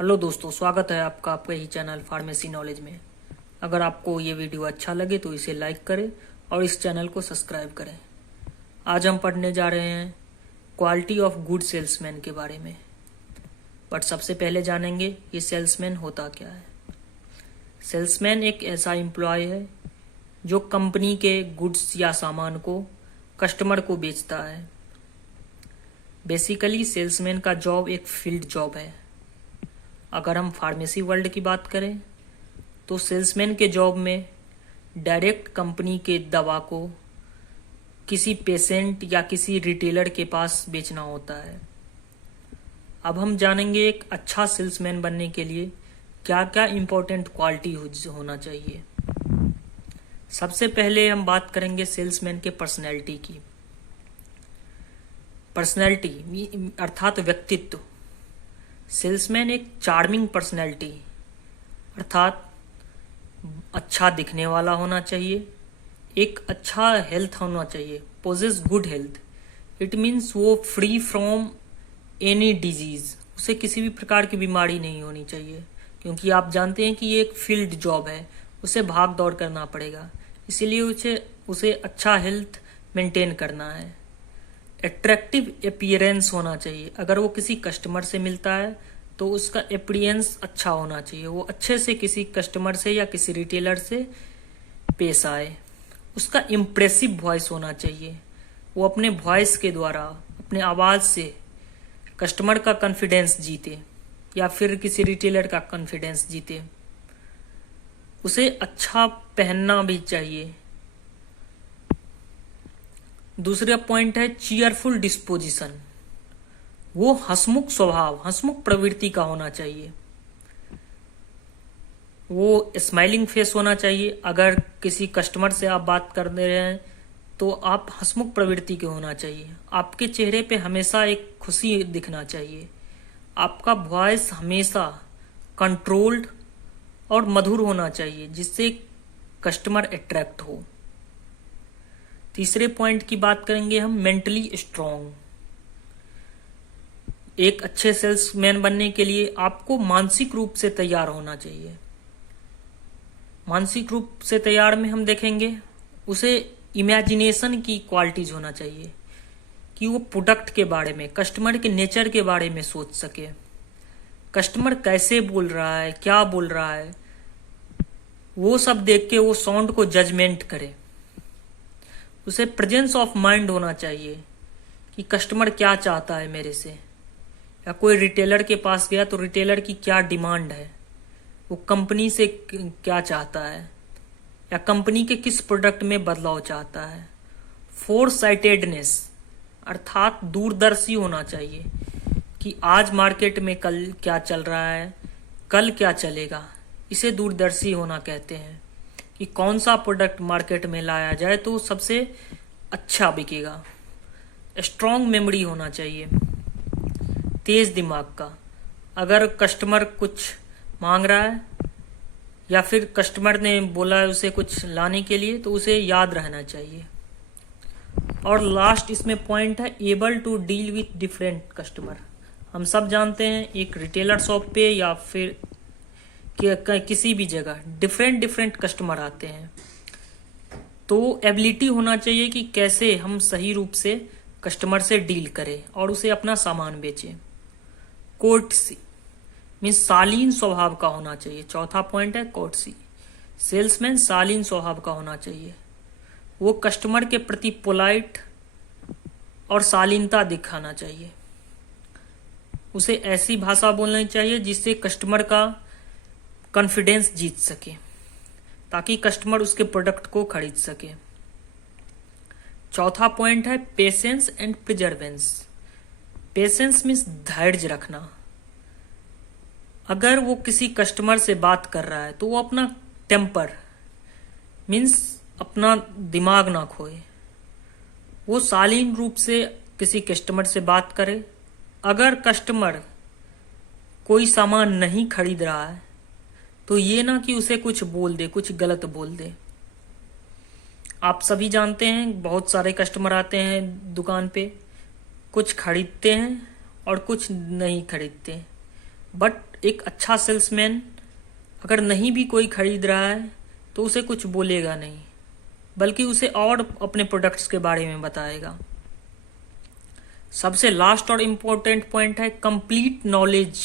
Hello दोस्तों, स्वागत है आपका आपके ही चैनल फार्मेसी नॉलेज में। अगर आपको ये वीडियो अच्छा लगे तो इसे लाइक करें और इस चैनल को सब्सक्राइब करें। आज हम पढ़ने जा रहे हैं क्वालिटी ऑफ गुड सेल्समैन के बारे में। बट सबसे पहले जानेंगे ये सेल्समैन होता क्या है। सेल्समैन एक ऐसा एम्प्लॉय है जो कंपनी के गुड्स या सामान को कस्टमर को बेचता है। बेसिकली सेल्समैन का जॉब एक फील्ड जॉब है। अगर हम फार्मेसी वर्ल्ड की बात करें तो सेल्समैन के जॉब में डायरेक्ट कंपनी के दवा को किसी पेशेंट या किसी रिटेलर के पास बेचना होता है। अब हम जानेंगे एक अच्छा सेल्समैन बनने के लिए क्या क्या इम्पोर्टेंट क्वालिटी होना चाहिए। सबसे पहले हम बात करेंगे सेल्समैन के पर्सनैलिटी की। पर्सनैलिटी अर्थात व्यक्तित्व। सेल्समैन एक चार्मिंग पर्सनैलिटी अर्थात अच्छा दिखने वाला होना चाहिए, एक अच्छा हेल्थ होना चाहिए, possess good health. It means वो फ्री फ्रॉम एनी डिजीज, उसे किसी भी प्रकार की बीमारी नहीं होनी चाहिए, क्योंकि आप जानते हैं कि ये एक फील्ड जॉब है, उसे भाग दौड़ करना पड़ेगा, इसीलिए उसे अच्छा हेल्थ मेंटेन करना है। एट्रैक्टिव अपीयरेंस होना चाहिए। अगर वो किसी कस्टमर से मिलता है तो उसका अपीयरेंस अच्छा होना चाहिए, वो अच्छे से किसी कस्टमर से या किसी रिटेलर से पेश आए। उसका इम्प्रेसिव वॉइस होना चाहिए, वो अपने वॉइस के द्वारा, अपने आवाज़ से कस्टमर का कॉन्फिडेंस जीते या फिर किसी रिटेलर का कॉन्फिडेंस जीते। उसे अच्छा पहनना भी चाहिए। दूसरा पॉइंट है चीयरफुल डिस्पोजिशन। वो हंसमुख स्वभाव, हंसमुख प्रवृत्ति का होना चाहिए। वो स्माइलिंग फेस होना चाहिए। अगर किसी कस्टमर से आप बात कर रहे हैं तो आप हंसमुख प्रवृत्ति के होना चाहिए। आपके चेहरे पे हमेशा एक खुशी दिखना चाहिए। आपका वॉइस हमेशा कंट्रोल्ड और मधुर होना चाहिए, जिससे कस्टमर अट्रैक्ट हो। तीसरे पॉइंट की बात करेंगे हम, मेंटली स्ट्रांग। एक अच्छे सेल्समैन बनने के लिए आपको मानसिक रूप से तैयार होना चाहिए। मानसिक रूप से तैयार में हम देखेंगे उसे इमेजिनेशन की क्वालिटीज होना चाहिए कि वो प्रोडक्ट के बारे में, कस्टमर के नेचर के बारे में सोच सके। कस्टमर कैसे बोल रहा है, क्या बोल रहा है, वो सब देख के वो साउंड को जजमेंट करे। उसे प्रेजेंस ऑफ माइंड होना चाहिए कि कस्टमर क्या चाहता है मेरे से, या कोई रिटेलर के पास गया तो रिटेलर की क्या डिमांड है, वो कंपनी से क्या चाहता है, या कंपनी के किस प्रोडक्ट में बदलाव चाहता है। फोर साइटेडनेस अर्थात दूरदर्शी होना चाहिए कि आज मार्केट में कल क्या चल रहा है, कल क्या चलेगा। इसे दूरदर्शी होना कहते हैं कि कौन सा प्रोडक्ट मार्केट में लाया जाए तो सबसे अच्छा बिकेगा। स्ट्रॉन्ग मेमोरी होना चाहिए, तेज दिमाग का। अगर कस्टमर कुछ मांग रहा है या फिर कस्टमर ने बोला है उसे कुछ लाने के लिए तो उसे याद रहना चाहिए। और लास्ट इसमें पॉइंट है able to deal with different customer. हम सब जानते हैं एक रिटेलर शॉप पे या फिर किसी भी जगह डिफरेंट कस्टमर आते हैं, तो एबिलिटी होना चाहिए कि कैसे हम सही रूप से कस्टमर से डील करें और उसे अपना सामान बेचें। कोर्टसी मीन्स शालीन स्वभाव का होना चाहिए। चौथा पॉइंट है कोर्टसी। सेल्समैन शालीन स्वभाव का होना चाहिए। वो कस्टमर के प्रति पोलाइट और शालीनता दिखाना चाहिए। उसे ऐसी भाषा बोलनी चाहिए जिससे कस्टमर का कॉन्फिडेंस जीत सके, ताकि कस्टमर उसके प्रोडक्ट को खरीद सके। चौथा पॉइंट है पेशेंस एंड प्रिजर्वेंस। पेशेंस मीन्स धैर्य रखना। अगर वो किसी कस्टमर से बात कर रहा है तो वो अपना टेम्पर मीन्स अपना दिमाग ना खोए, वो शालीन रूप से किसी कस्टमर से बात करे। अगर कस्टमर कोई सामान नहीं खरीद रहा है तो ये ना कि उसे कुछ बोल दे, कुछ गलत बोल दे। आप सभी जानते हैं बहुत सारे कस्टमर आते हैं दुकान पे, कुछ खरीदते हैं और कुछ नहीं खरीदते। बट एक अच्छा सेल्समैन अगर नहीं भी कोई खरीद रहा है तो उसे कुछ बोलेगा नहीं, बल्कि उसे और अपने प्रोडक्ट्स के बारे में बताएगा। सबसे लास्ट और इम्पोर्टेंट पॉइंट है complete knowledge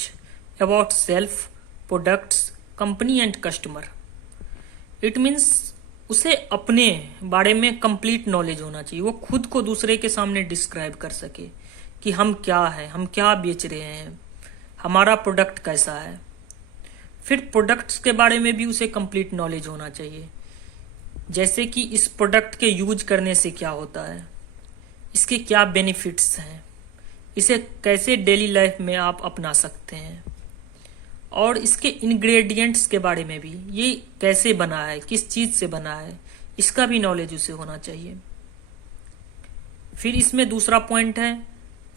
about self, products, company and customer. It means उसे अपने बारे में कंप्लीट नॉलेज होना चाहिए, वो खुद को दूसरे के सामने डिस्क्राइब कर सके कि हम क्या है, हम क्या बेच रहे हैं, हमारा प्रोडक्ट कैसा है। फिर प्रोडक्ट्स के बारे में भी उसे कंप्लीट नॉलेज होना चाहिए, जैसे कि इस प्रोडक्ट के यूज करने से क्या होता है, इसके क्या बेनिफिट्स हैं, इसे कैसे डेली लाइफ में आप अपना सकते हैं, और इसके इंग्रेडिएंट्स के बारे में भी, ये कैसे बना है, किस चीज़ से बना है, इसका भी नॉलेज उसे होना चाहिए। फिर इसमें दूसरा पॉइंट है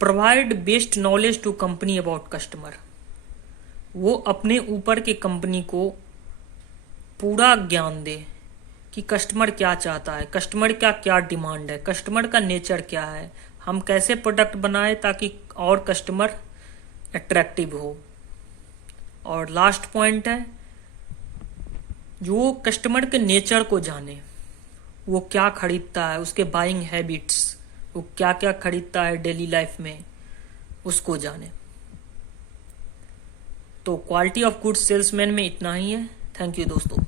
provide best knowledge to company about customer. वो अपने ऊपर के कंपनी को पूरा ज्ञान दे कि कस्टमर क्या चाहता है, कस्टमर का क्या डिमांड है, कस्टमर का नेचर क्या है, हम कैसे प्रोडक्ट बनाए ताकि और कस्टमर अट्रैक्टिव हो। और लास्ट पॉइंट है जो कस्टमर के नेचर को जाने, वो क्या खरीदता है, उसके बाइंग हैबिट्स, वो क्या क्या खरीदता है डेली लाइफ में, उसको जाने। तो क्वालिटी ऑफ गुड सेल्समैन में इतना ही है। थैंक यू दोस्तों।